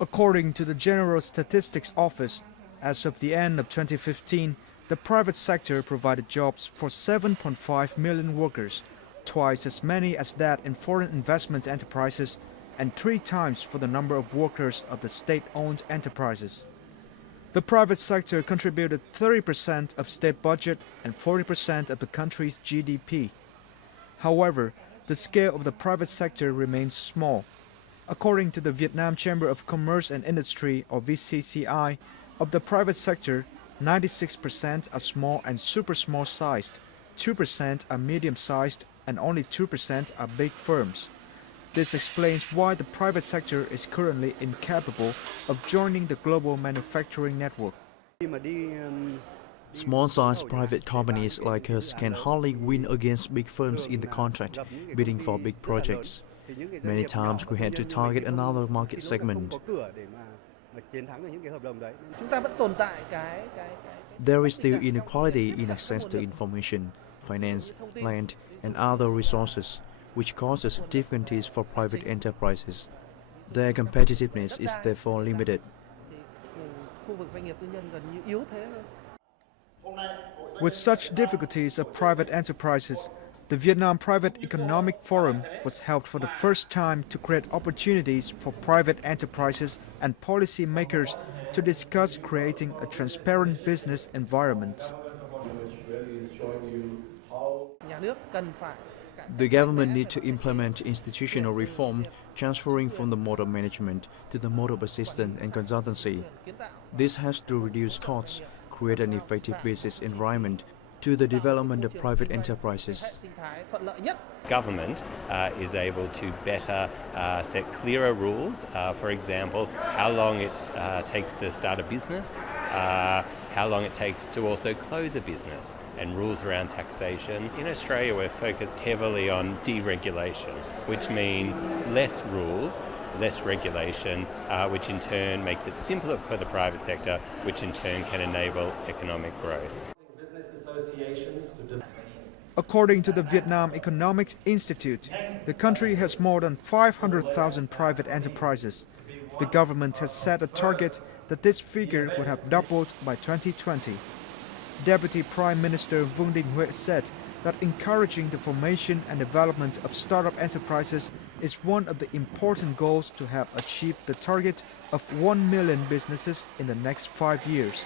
According to the General Statistics Office, as of the end of 2015, the private sector provided jobs for 7.5 million workers, twice as many as that in foreign investment enterprises and 3 times for the number of workers of the state-owned enterprises. The private sector contributed 30% of state budget and 40% of the country's GDP. However, the scale of the private sector remains small. According to the Vietnam Chamber of Commerce and Industry, or VCCI, of the private sector, 96% are small and super small sized, 2% are medium sized, and only 2% are big firms. This explains why the private sector is currently incapable of joining the global manufacturing network. Small-sized private companies like us can hardly win against big firms in the contract, bidding for big projects. Many times we had to target another market segment. There is still inequality in access to information, finance, land, and other resources, which causes difficulties for private enterprises. Their competitiveness is therefore limited. With such difficulties of private enterprises, the Vietnam Private Economic Forum was held for the first time to create opportunities for private enterprises and policy makers to discuss creating a transparent business environment. The government needs to implement institutional reform, transferring from the model management to the model assistance and consultancy. This has to reduce costs, create an effective business environment to the development of private enterprises. Government is able to better set clearer rules, for example, how long it takes to start a business, how long it takes to also close a business, and rules around taxation. In Australia, we're focused heavily on deregulation, which means less rules, less regulation, which in turn makes it simpler for the private sector, which in turn can enable economic growth. According to the Vietnam Economics Institute, the country has more than 500,000 private enterprises. The government has set a target that this figure would have doubled by 2020. Deputy Prime Minister Vương Đình Huệ said that encouraging the formation and development of startup enterprises is one of the important goals to have achieved the target of 1 million businesses in the next 5 years.